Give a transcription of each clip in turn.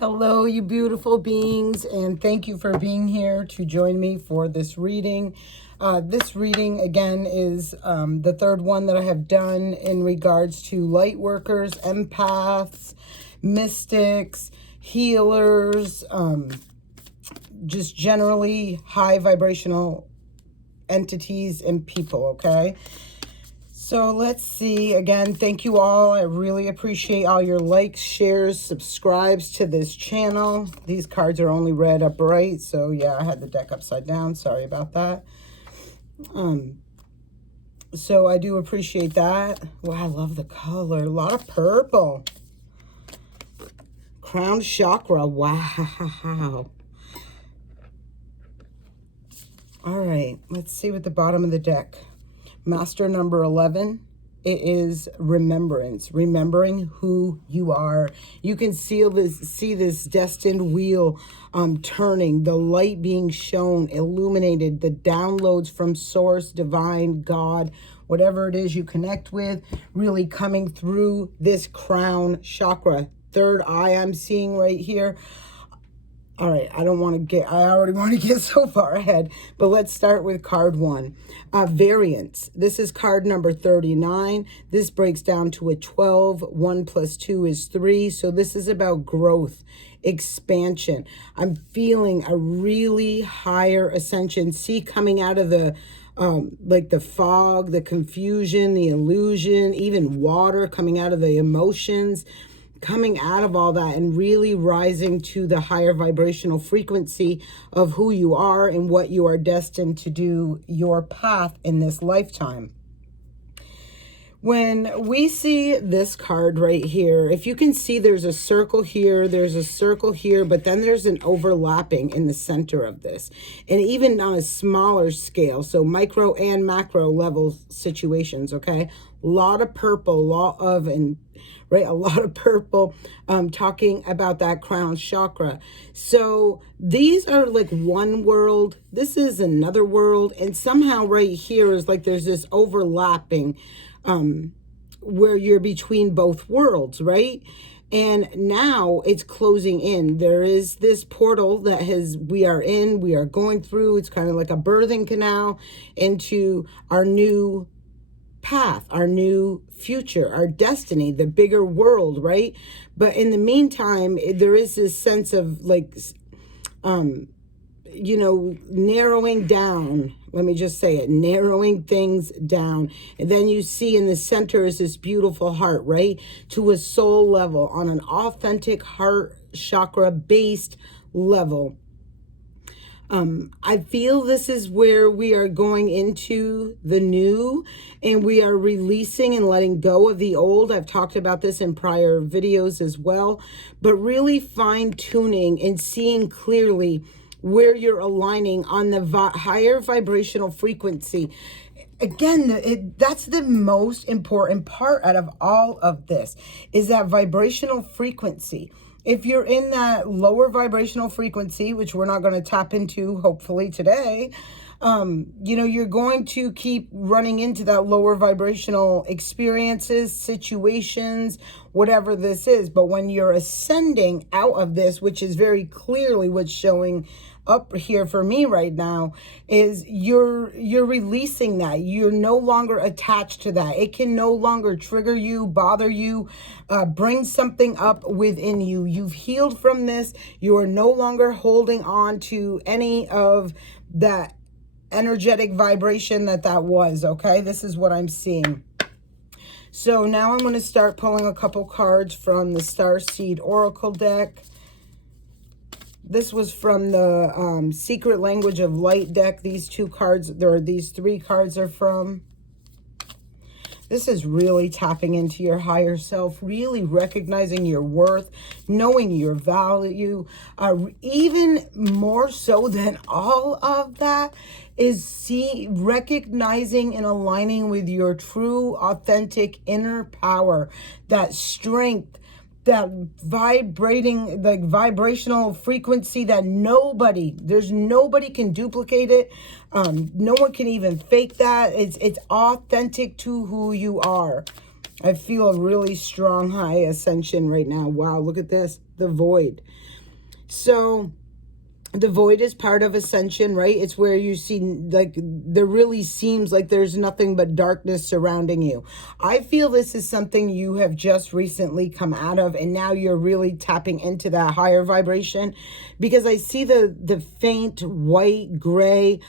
Hello, you beautiful beings, and thank you for being here to join me for this reading. This reading, again, is the third one that I have done in regards to light workers, empaths, mystics, healers, just generally high vibrational entities and people, okay? So let's see. Again, thank you all. I really appreciate all your likes, shares, subscribes to this channel. These cards are only read upright, so yeah, I had the deck upside down. Sorry about that. So I do appreciate that. Wow, I love the color. A lot of purple. Crown chakra. Wow. All right, let's see what the bottom of the deck. Master number 11, it is remembrance, remembering who you are. You can see this destined wheel turning, the light being shown, illuminated, the downloads from source, divine, God, whatever it is you connect with, really coming through this crown chakra. Third eye I'm seeing right here. All right, I already want to get so far ahead, but let's start with card one. Variance. This is card number 39. This breaks down to a 12. 1 plus 2 is 3. So this is about growth, expansion. I'm feeling a really higher ascension. See, coming out of the like the fog, the confusion, the illusion, even water coming out of the emotions, coming out of all that and really rising to the higher vibrational frequency of who you are and what you are destined to do, your path in this lifetime. When we see this card right here, if you can see, there's a circle here, there's a circle here, but then there's an overlapping in the center of this. And even on a smaller scale, so micro and macro level situations, okay? A lot of purple, a lot of purple, talking about that crown chakra. So these are like one world, this is another world, and somehow right here is like there's this overlapping where you're between both worlds, right? And now it's closing in. There is this portal that we are going through. It's kind of like a birthing canal into our new path, our new future, our destiny, the bigger world, right? But in the meantime, there is this sense of like, narrowing down. Let me just say it, narrowing things down. And then you see in the center is this beautiful heart, right? To a soul level, on an authentic heart chakra based level. I feel this is where we are going into the new, and we are releasing and letting go of the old. I've talked about this in prior videos as well, but really fine tuning and seeing clearly where you're aligning on the higher vibrational frequency. Again, that's the most important part out of all of this, is that vibrational frequency. If you're in that lower vibrational frequency, which we're not going to tap into hopefully today, you're going to keep running into that lower vibrational experiences, situations, whatever this is. But when you're ascending out of this, which is very clearly what's showing up here for me right now, is you're releasing that. You're no longer attached to that. It can no longer trigger you, bother you, bring something up within you. You've healed from this. You are no longer holding on to any of that energetic vibration that was, okay? This is what I'm seeing. So now I'm going to start pulling a couple cards from the Starseed Oracle deck. This was from the Secret Language of Light deck. These three cards are from. This is really tapping into your higher self, really recognizing your worth, knowing your value. Even more so than all of that is recognizing and aligning with your true, authentic inner power, that strength, that vibrating, like vibrational frequency that nobody can duplicate it. No one can even fake that. It's authentic to who you are. I feel a really strong high ascension right now. Wow, look at this. The void. So the void is part of ascension, right? It's where you see, like, there really seems like there's nothing but darkness surrounding you. I feel this is something you have just recently come out of, and now you're really tapping into that higher vibration, because I see the faint white gray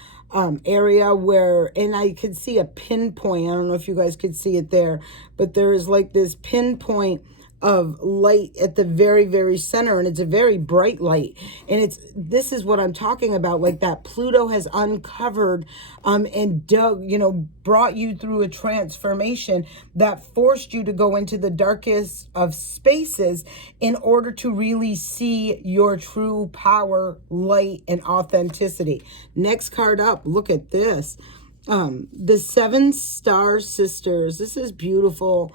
area where, and I could see a pinpoint. I don't know if you guys could see it there, but there is like this pinpoint of light at the very, very center, and it's a very bright light. And this is what I'm talking about, like that Pluto has uncovered and dug, brought you through a transformation that forced you to go into the darkest of spaces in order to really see your true power, light, and authenticity. Next card up, look at this. The 7 Star Sisters. This is beautiful.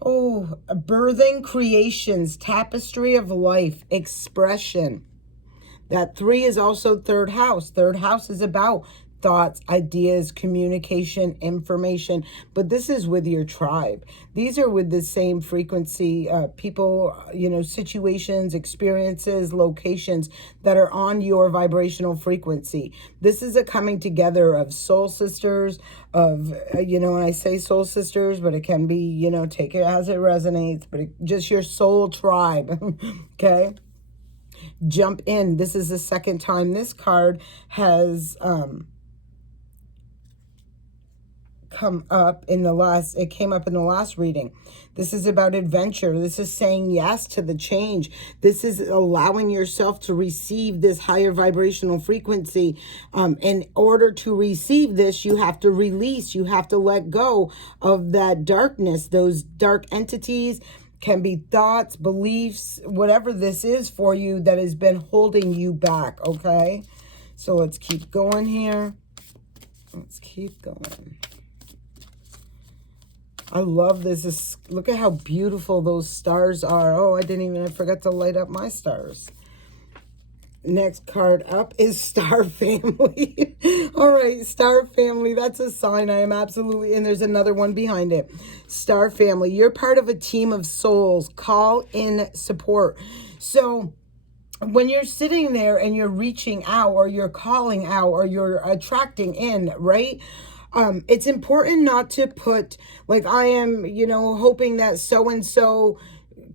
Oh, birthing creations, tapestry of life, expression. That 3 is also third house. Third house is about thoughts, ideas, communication, information. But this is with your tribe. These are with the same frequency, people, situations, experiences, locations that are on your vibrational frequency. This is a coming together of soul sisters, of, and I say soul sisters, but it can be, take it as it resonates, but just your soul tribe, okay? Jump in. This is the second time this card has come up in the last, it came up in the last reading. This is about adventure. This is saying yes to the change. This is allowing yourself to receive this higher vibrational frequency. In order to receive this, you have to release, you have to let go of that darkness, those dark entities. Can be thoughts, beliefs, whatever this is for you that has been holding you back, okay? So let's keep going here. Let's keep going. I love this. Look at how beautiful those stars are. Oh, I forgot to light up my stars. Next card up is Star Family. All right, Star Family, that's a sign. I am absolutely, and there's another one behind it. Star Family, you're part of a team of souls. Call in support. So when you're sitting there and you're reaching out, or you're calling out, or you're attracting in, right? It's important not to put, like, I am, hoping that so-and-so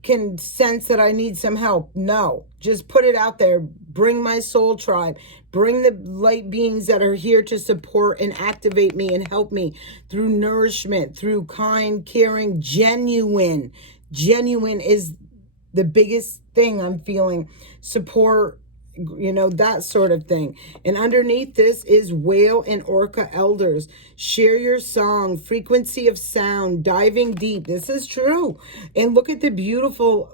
can sense that I need some help. No, just put it out there. Bring my soul tribe. Bring the light beings that are here to support and activate me and help me through nourishment, through kind, caring, genuine. Genuine is the biggest thing I'm feeling. Support, that sort of thing. And underneath this is Whale and Orca Elders. Share your song, frequency of sound, diving deep. This is true. And look at the beautiful,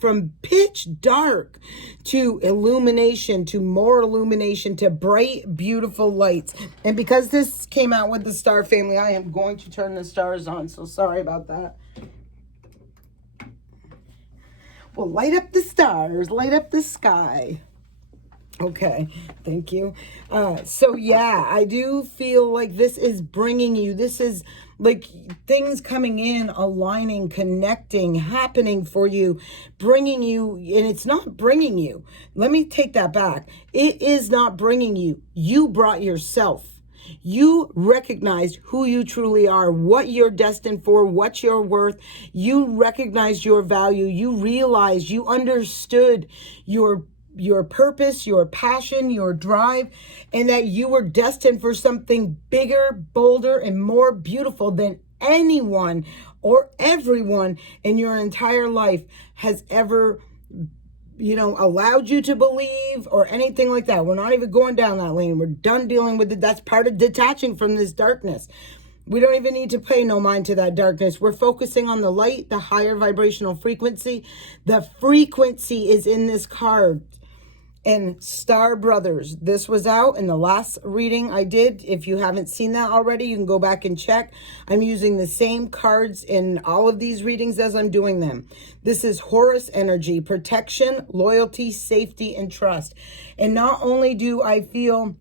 from pitch dark to illumination, to more illumination, to bright, beautiful lights. And because this came out with the Star Family, I am going to turn the stars on. So sorry about that. Well, light up the stars, light up the sky. Okay, thank you. So yeah, I do feel like this is bringing you, this is like things coming in, aligning, connecting, happening for you, bringing you, and it's not bringing you. Let me take that back. It is not bringing you. You brought yourself. You recognized who you truly are, what you're destined for, what you're worth. You recognized your value. You realized, you understood your purpose, your passion, your drive, and that you were destined for something bigger, bolder, and more beautiful than anyone or everyone in your entire life has ever allowed you to believe or anything like that. We're not even going down that lane. We're done dealing with it. That's part of detaching from this darkness. We don't even need to pay no mind to that darkness. We're focusing on the light, the higher vibrational frequency. The frequency is in this card. And Star Brothers, this was out in the last reading I did. If you haven't seen that already, you can go back and check. I'm using the same cards in all of these readings as I'm doing them. This is Horus energy, protection, loyalty, safety, and trust. And not only do I feel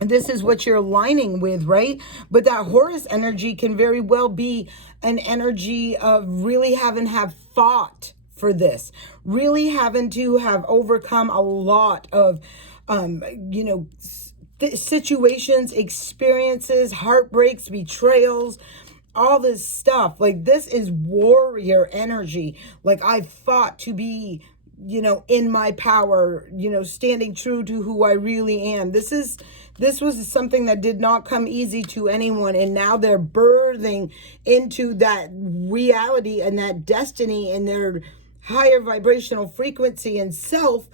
this is what you're aligning with, right? But that Horus energy can very well be an energy of really having to have fought for this, really having to have overcome a lot of, you know, situations, experiences, heartbreaks, betrayals, all this stuff. Like, this is warrior energy. Like, I fought to be, you know, in my power, you know, standing true to who I really am. This was something that did not come easy to anyone, and now they're birthing into that reality and that destiny and their higher vibrational frequency and self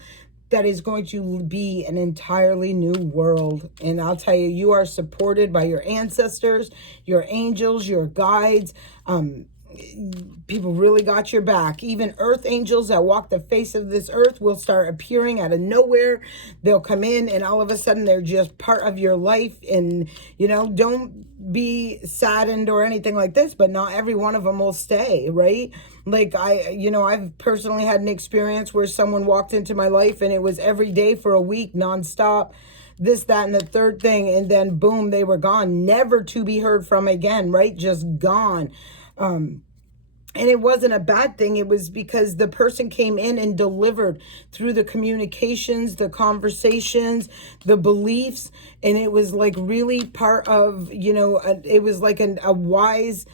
that is going to be an entirely new world. And I'll tell you, you are supported by your ancestors, your angels, your guides. People really got your back. Even earth angels that walk the face of this earth will start appearing out of nowhere. They'll come in and all of a sudden they're just part of your life. And, you know, don't be saddened or anything like this, but not every one of them will stay, right? Like, I've personally had an experience where someone walked into my life and it was every day for a week, nonstop, this, that, and the third thing. And then boom, they were gone, never to be heard from again, right? Just gone. And it wasn't a bad thing. It was because the person came in and delivered through the communications, the conversations, the beliefs. And it was like really part of, it was like a wise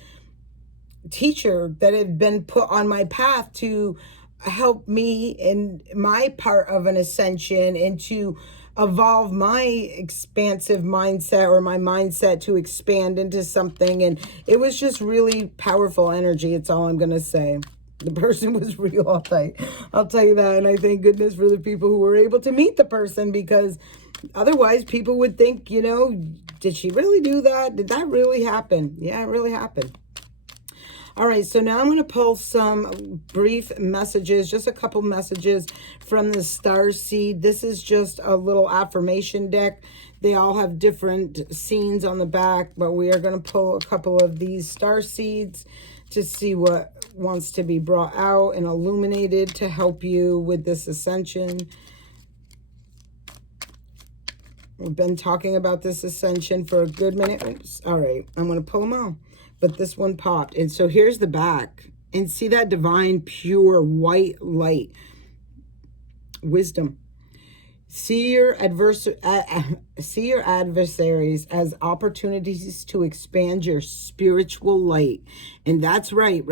teacher that had been put on my path to help me in my part of an ascension and to evolve my expansive mindset, or my mindset to expand into something. And it was just really powerful energy. It's all I'm going to say. The person was real. I'll tell you that. And I thank goodness for the people who were able to meet the person, because otherwise people would think, did she really do that? Did that really happen? Yeah, it really happened. All right, so now I'm going to pull some brief messages, just a couple messages from the Star Seed. This is just a little affirmation deck. They all have different scenes on the back, but we are going to pull a couple of these Star Seeds to see what wants to be brought out and illuminated to help you with this ascension. We've been talking about this ascension for a good minute. Oops. All right, I'm going to pull them all. But this one popped. And so here's the back. And see that divine, pure, white light. Wisdom. See your adversaries as opportunities to expand your spiritual light. And that's right?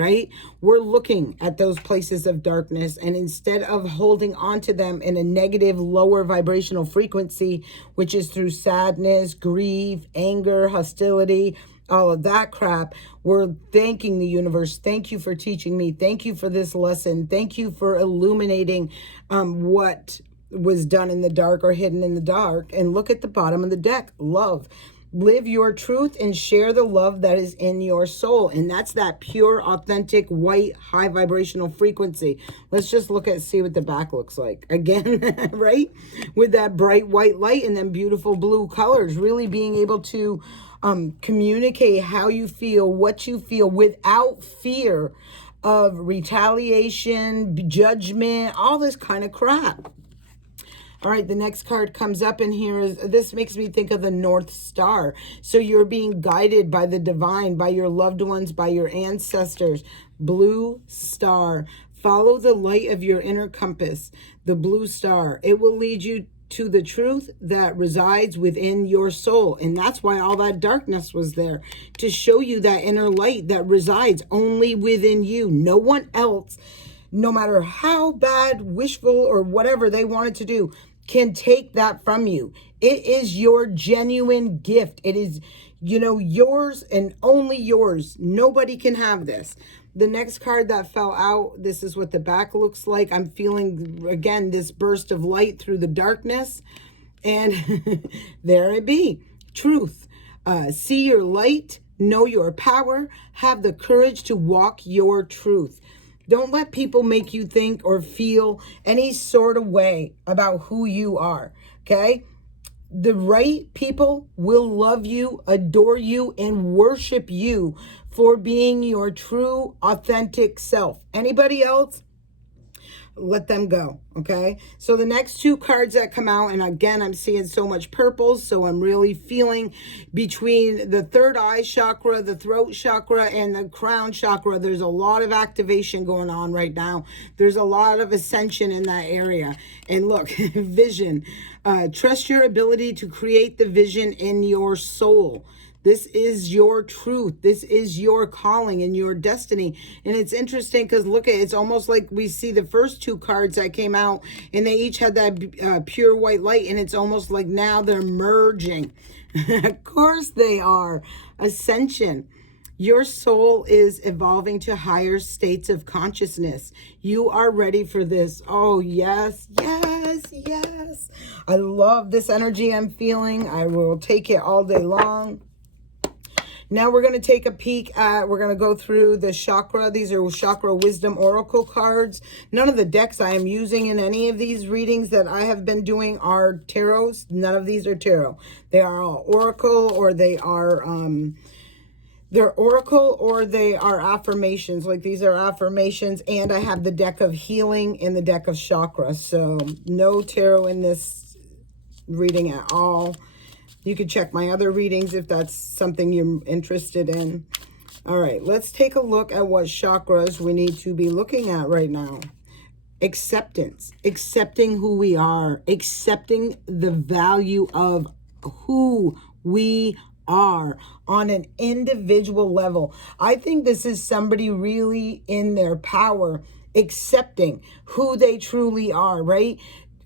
We're looking at those places of darkness, and instead of holding on to them in a negative, lower vibrational frequency, which is through sadness, grief, anger, hostility, all of that crap, we're thanking the universe. Thank you for teaching me. Thank you for this lesson. Thank you for illuminating what was done in the dark or hidden in the dark. And look at the bottom of the deck. Love. Live your truth and share the love that is in your soul. And that's that pure, authentic, white, high vibrational frequency. Let's just see what the back looks like. Again, right? With that bright white light and then beautiful blue colors. Really being able to communicate how you feel, what you feel, without fear of retaliation, judgment, all this kind of crap. All right, the next card comes up in here. This makes me think of the North Star. So you're being guided by the divine, by your loved ones, by your ancestors. Blue star. Follow the light of your inner compass, the blue star. It will lead you to the truth that resides within your soul. And that's why all that darkness was there, to show you that inner light that resides only within you. No one else, no matter how bad, wishful, or whatever they wanted to do, can take that from you. It is your genuine gift. It is, yours and only yours. Nobody can have this. The next card that fell out, this is what the back looks like. I'm feeling, again, this burst of light through the darkness. And there it be. Truth. See your light. Know your power. Have the courage to walk your truth. Don't let people make you think or feel any sort of way about who you are, okay? The right people will love you, adore you, and worship you for being your true, authentic self. Anybody else let them go. Okay, so the next two cards that come out, and again, I'm seeing so much purples, so I'm really feeling between the third eye chakra, the throat chakra, and the crown chakra, there's a lot of activation going on right now. There's a lot of ascension in that area. And look, vision. Trust your ability to create the vision in your soul. This is your truth. This is your calling and your destiny. And it's interesting because look at it's almost like we see the first two cards that came out and they each had that pure white light. And it's almost like now they're merging. Of course they are. Ascension. Your soul is evolving to higher states of consciousness. You are ready for this. Oh, yes, yes, yes. I love this energy I'm feeling. I will take it all day long. Now we're going to take a peek at, we're going to go through the chakra. These are chakra wisdom oracle cards. None of the decks I am using in any of these readings that I have been doing are tarots. None of these are tarot. They are all oracle, or they are, they're oracle, or they are affirmations. Like these are affirmations, and I have the deck of healing and the deck of chakra. So no tarot in this reading at all. You can check my other readings if that's something you're interested in. All right, let's take a look at what chakras we need to be looking at right now. Acceptance, accepting who we are, accepting the value of who we are on an individual level. I think this is somebody really in their power, accepting who they truly are, right?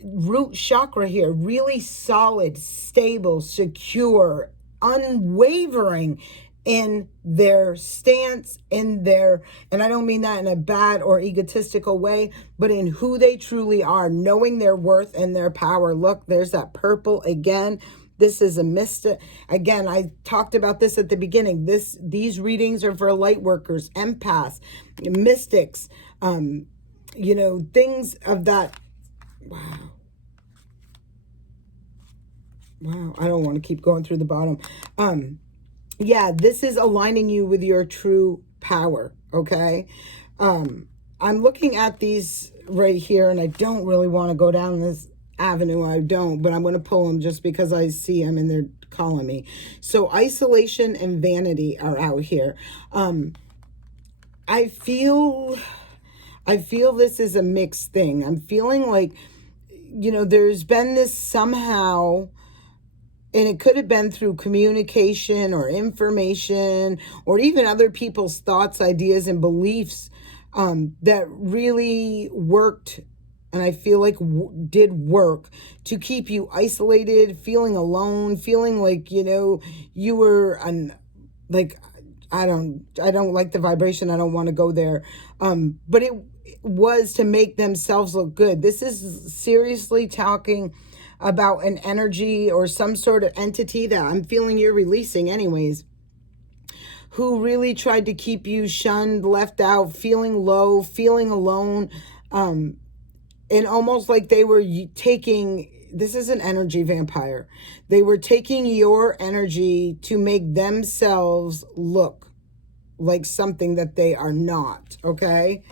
Root chakra here, really solid, stable, secure, unwavering in their stance, in their, and I don't mean that in a bad or egotistical way, but in who they truly are, knowing their worth and their power. Look, there's that purple again. This is a mystic. Again, I talked about this at the beginning. These readings are for light workers, empaths, mystics, you know, things of that. Wow. Wow, I don't want to keep going through the bottom. Yeah, this is aligning you with your true power, okay? I'm looking at these right here, and I don't really want to go down this avenue. I don't, but I'm going to pull them just because I see them and they're calling me. So isolation and vanity are out here. I feel this is a mixed thing. I'm feeling like, you know, there's been this somehow, and it could have been through communication or information or even other people's thoughts, ideas, and beliefs that really worked, and I feel like did work to keep you isolated, feeling alone, feeling like, you know, you were like, I don't like the vibration. I don't want to go there. But it was to make themselves look good. This is seriously talking about an energy or some sort of entity that I'm feeling you're releasing anyways, who really tried to keep you shunned, left out, feeling low, feeling alone, and almost like they were taking, this is an energy vampire. They were taking your energy to make themselves look like something that they are not, okay?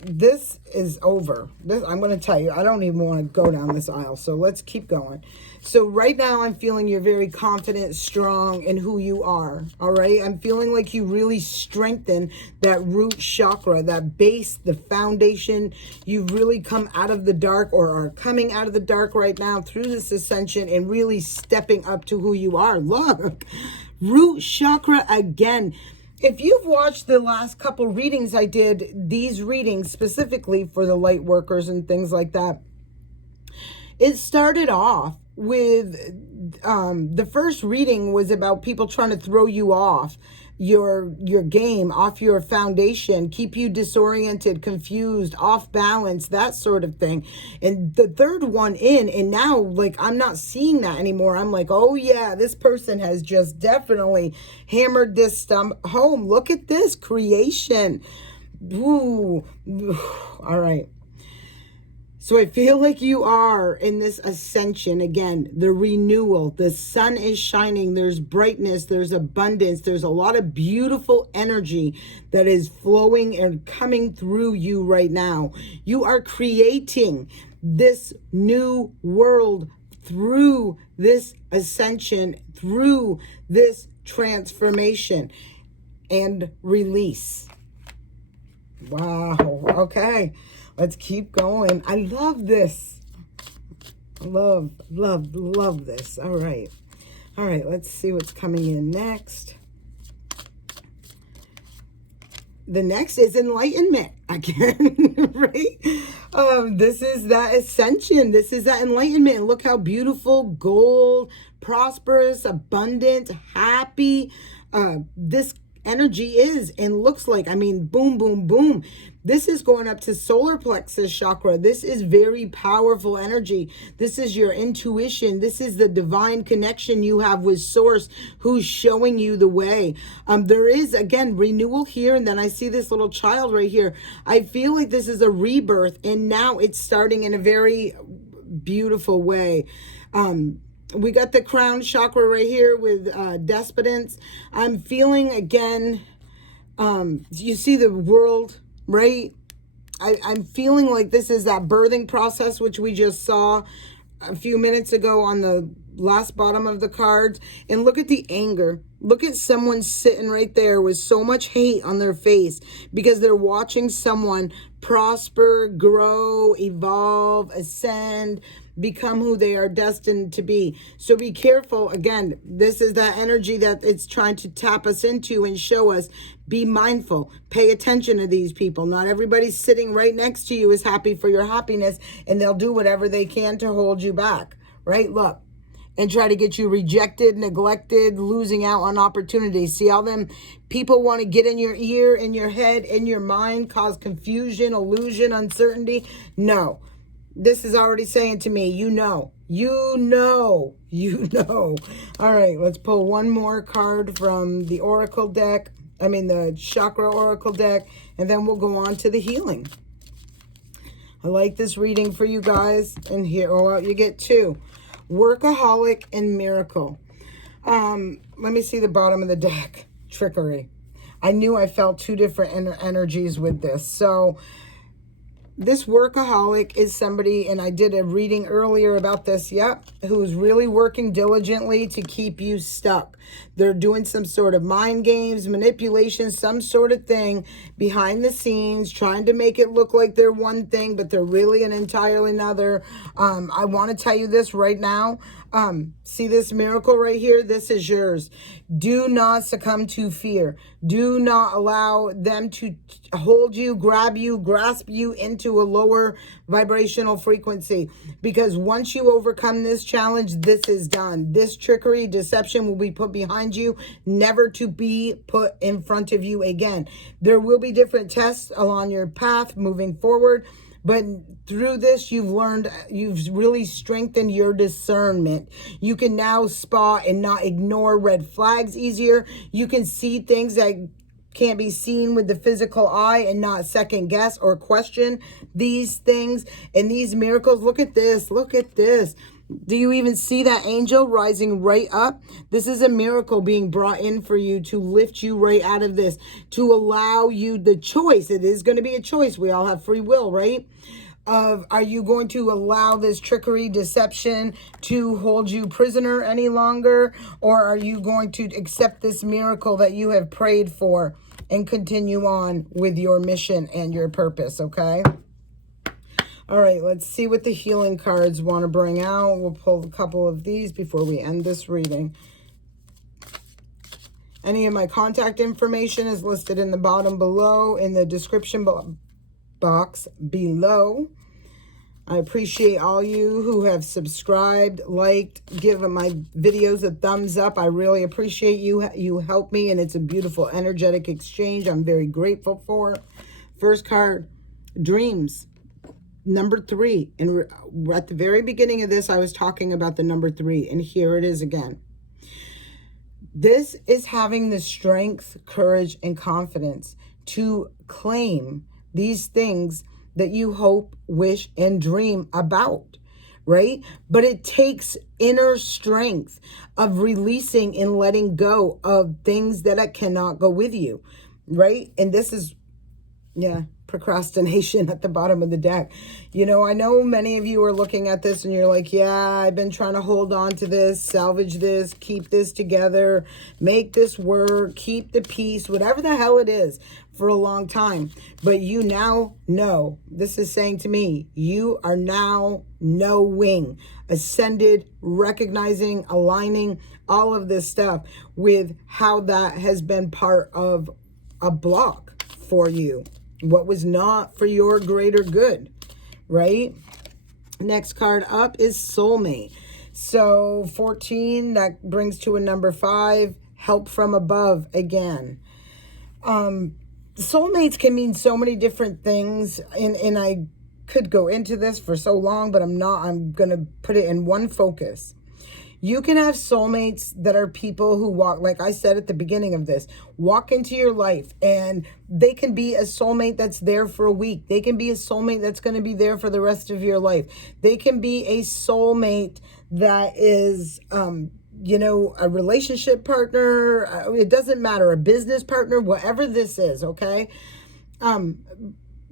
This is over. I'm going to tell you, I don't even want to go down this aisle. So let's keep going. So right now I'm feeling you're very confident, strong in who you are. All right. I'm feeling like you really strengthen that root chakra, that base, the foundation. You've really come out of the dark, or are coming out of the dark right now through this ascension and really stepping up to who you are. Look, root chakra again. If you've watched the last couple readings I did, these readings specifically for the light workers and things like that, it started off with the first reading was about people trying to throw you off your game, off your foundation, keep you disoriented, confused, off balance, that sort of thing. And the third one in, and now like I'm not seeing that anymore. I'm like, oh yeah, this person has just definitely hammered this stuff home. Look at this creation. Ooh. All right. So I feel like you are in this ascension again, the renewal. The sun is shining. There's brightness. There's abundance. There's a lot of beautiful energy that is flowing and coming through you right now. You are creating this new world through this ascension, through this transformation and release. Wow. Okay. Let's keep going. I love this. Love this. All right. All right. Let's see what's coming in next. The next is enlightenment again, right? This is that ascension. This is that enlightenment. Look how beautiful, gold, prosperous, abundant, happy, this energy is and looks like. I mean, boom, boom, boom. This is going up to solar plexus chakra. This is very powerful energy. This is your intuition. This is the divine connection you have with source who's showing you the way. There is, again, renewal here. And then I see this little child right here. I feel like this is a rebirth. And now it's starting in a very beautiful way. We got the crown chakra right here with despotence. I'm feeling, again, you see the world, right? I'm feeling like this is that birthing process, which we just saw a few minutes ago on the last bottom of the cards. And look at the anger. Look at someone sitting right there with so much hate on their face because they're watching someone prosper, grow, evolve, ascend, become who they are destined to be. So be careful. Again, this is that energy that it's trying to tap us into and show us. Be mindful. Pay attention to these people. Not everybody sitting right next to you is happy for your happiness, and they'll do whatever they can to hold you back, right? Look, and try to get you rejected, neglected, losing out on opportunities. See how them people want to get in your ear, in your head, in your mind, cause confusion, illusion, uncertainty? No. This is already saying to me, you know. All right, let's pull one more card from the Oracle deck. The Chakra Oracle deck. And then we'll go on to the healing. I like this reading for you guys. And here, you get two. Workaholic and Miracle. Let me see the bottom of the deck. Trickery. I knew I felt two different energies with this. So this workaholic is somebody, and I did a reading earlier about this, who's really working diligently to keep you stuck. They're doing some sort of mind games, manipulation, some sort of thing behind the scenes, trying to make it look like they're one thing, but they're really an entirely another. I want to tell you this right now. See this miracle right here? This is yours. Do not succumb to fear. Do not allow them to hold you, grab you, grasp you into a lower vibrational frequency. Because once you overcome this challenge, this is done. This trickery, deception will be put behind you, never to be put in front of you again. There will be different tests along your path moving forward. But through this, you've really strengthened your discernment. You can now spot and not ignore red flags easier. You can see things that can't be seen with the physical eye and not second guess or question these things and these miracles. Look at this. Look at this. Do you even see that angel rising right up? This is a miracle being brought in for you to lift you right out of this, to allow you the choice. It is going to be a choice. We all have free will, right? Are you going to allow this trickery, deception to hold you prisoner any longer? Or are you going to accept this miracle that you have prayed for and continue on with your mission and your purpose, okay? All right, let's see what the healing cards want to bring out. We'll pull a couple of these before we end this reading. Any of my contact information is listed in the bottom below, in the description box below. I appreciate all you who have subscribed, liked, given my videos a thumbs up. I really appreciate you. You help me, and it's a beautiful energetic exchange I'm very grateful for. First card, dreams. Number 3, and at the very beginning of this, I was talking about the number 3, and here it is again. This is having the strength, courage, and confidence to claim these things that you hope, wish, and dream about, right? But it takes inner strength of releasing and letting go of things that cannot go with you, right? And this is, yeah, procrastination at the bottom of the deck. You know, I know many of you are looking at this and you're like, yeah, I've been trying to hold on to this, salvage this, keep this together, make this work, keep the peace, whatever the hell it is, for a long time. But you now know, this is saying to me, you are now knowing, ascended, recognizing, aligning, all of this stuff with how that has been part of a block for you. What was not for your greater good, right? Next card up is Soulmate. So 14, that brings to a number 5, help from above again. Soulmates can mean so many different things, and I could go into this for so long, but I'm not. I'm going to put it in one focus. You can have soulmates that are people who walk, like I said at the beginning of this, walk into your life, and they can be a soulmate that's there for a week. They can be a soulmate that's going to be there for the rest of your life. They can be a soulmate that is, you know, a relationship partner. It doesn't matter, a business partner, whatever this is, okay?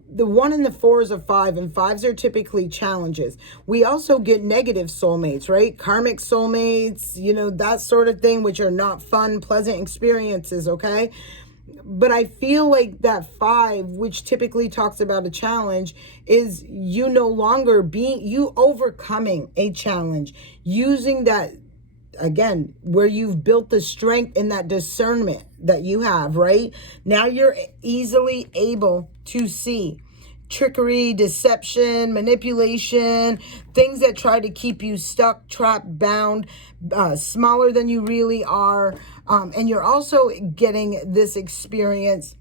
The 1 and the 4 is a 5, and 5s are typically challenges. We also get negative soulmates, right? Karmic soulmates, you know, that sort of thing, which are not fun, pleasant experiences, okay? But I feel like that 5, which typically talks about a challenge, is you no longer you overcoming a challenge, using that, again, where you've built the strength in that discernment that you have, right? Now you're easily able to see trickery, deception, manipulation, things that try to keep you stuck, trapped, bound, smaller than you really are. And you're also getting this experience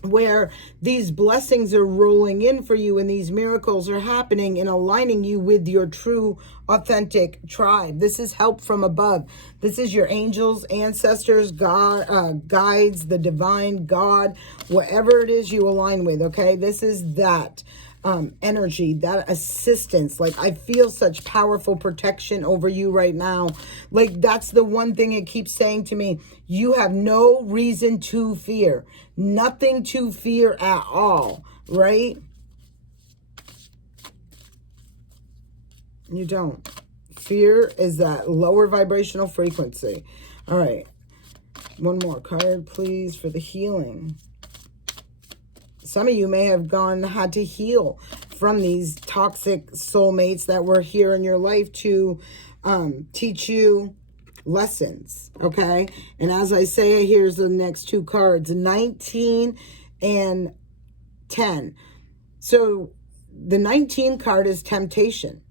where these blessings are rolling in for you and these miracles are happening and aligning you with your true, authentic tribe. This is help from above. This is your angels, ancestors, God, guides, the divine God, whatever it is you align with, okay? This is that energy, that assistance. Like, I feel such powerful protection over you right now. Like, that's the one thing it keeps saying to me. You have no reason to fear. Nothing to fear at all, right? You don't. Fear is that lower vibrational frequency. All right. One more card, please, for the healing. Some of you may have had to heal from these toxic soulmates that were here in your life to teach you lessons, okay? And as I say, here's the next 2 cards, 19 and 10. So the 19 card is temptation.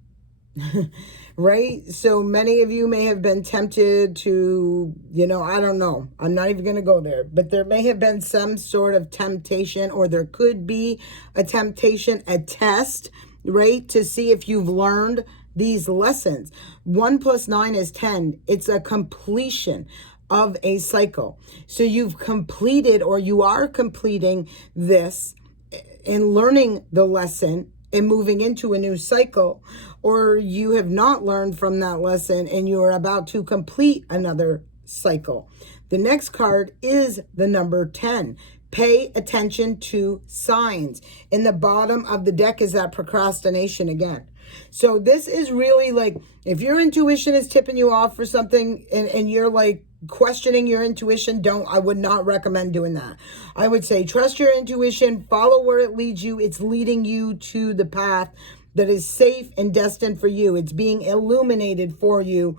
Right? So many of you may have been tempted to, you know, I don't know. I'm not even going to go there. But there may have been some sort of temptation, or there could be a temptation, a test, right? To see if you've learned these lessons. 1 + 9 is 10. It's a completion of a cycle. So you've completed, or you are completing this and learning the lesson and moving into a new cycle, or you have not learned from that lesson and you are about to complete another cycle. The next card is the number 10. Pay attention to signs. In the bottom of the deck is that procrastination again. So this is really like, if your intuition is tipping you off for something and you're like questioning your intuition, I would not recommend doing that. I would say trust your intuition, follow where it leads you. It's leading you to the path that is safe and destined for you. It's being illuminated for you.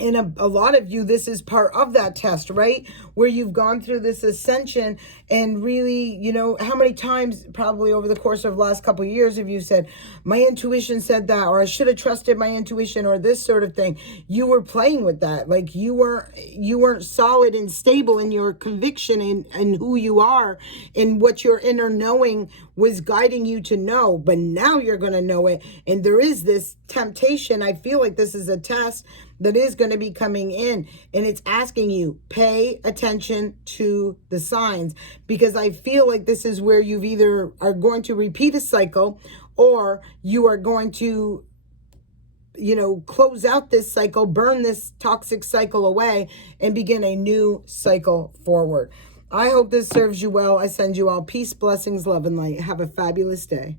And a lot of you, this is part of that test, right? Where you've gone through this ascension and really, you know, how many times probably over the course of the last couple of years have you said, my intuition said that, or I should have trusted my intuition, or this sort of thing. You were playing with that. Like you weren't solid and stable in your conviction and who you are and what your inner knowing was guiding you to know. But now you're going to know it. And there is this temptation. I feel like this is a test that is going to be coming in, and it's asking you, pay attention to the signs, because I feel like this is where you've either are going to repeat a cycle, or you are going to, you know, close out this cycle, burn this toxic cycle away, and begin a new cycle forward. I hope this serves you well. I send you all peace, blessings, love, and light. Have a fabulous day.